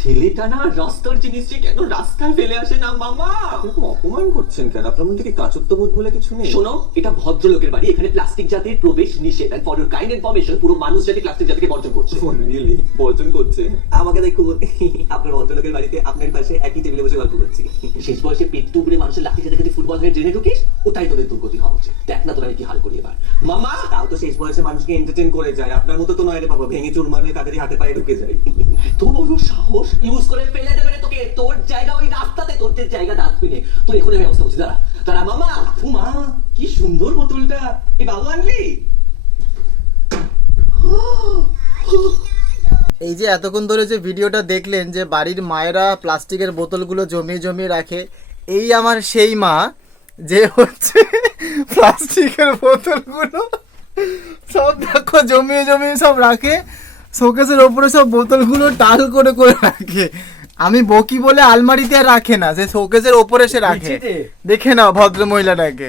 ছেলেটা না রাস্তার জিনিস যে কেন রাস্তায় ফেলে আসে না মামা? এরকম অপমান করছেন কেন? আপনার মধ্যে কি কাচুত্ববোধ বলে কিছু নেই? শোনো, এটা ভদ্রলোকের বাড়ি, এখানে প্লাস্টিক জাতির প্রবেশ নিষেধ। And for your kind information, পুরো মানুষ জাতি প্লাস্টিক জাতিকে বর্জন করছে। রিয়েলি বর্জন করছে? আমাকে দেখুন, আপনার ভদ্রলোকের বাড়িতে আপনার পাশে একই টেবিলে বসে গল্প করছি। শেষ বয়সে পেট টুকরে মানুষের লাঠি খেতে খেতে ফুটবল হয়ে ট্রেনে ঢুকিস, ওটাই তোদের দুর্গতি হওয়া উচিত। দেখ না তোরা কি হাল করি এবার মামা। তাও তো শেষ বয়সে মানুষকে এন্টারটেইন করে যায়, আপনার মতো তো নয় রে বাবা, ভেঙে চুরমার হয়ে তাদেরই হাতে পায়ে ঢুকে যায়। এত বড় সাহস, ইউজ করে ফেলে দেবে রে তোকে। তোর জায়গা ওই রাস্তাতে, তোর যে জায়গা ডাস্টবিনে। তোর এখন আমি অবস্থা করছি, দাঁড়া দাঁড়া মামা। মা, কি সুন্দর বোতলটা, এই বাবু আনলি? এই যে এতক্ষণ ধরে যে ভিডিওটা দেখলেন যে বাড়ির মায়েরা প্লাস্টিকের বোতলগুলো জমিয়ে জমিয়ে রাখে, এই আমার সেই মা যে হচ্ছে প্লাস্টিকের বোতলগুলো সব দেখো জমিয়ে জমিয়ে সব রাখে, শোকেসের ওপরে সব বোতলগুলো টাল করে করে রাখে। আমি বকি বলে আলমারিতে আর রাখে না, সে শোকেসের ওপরে সে রাখে। দেখে নাও ভদ্র মহিলাটাকে।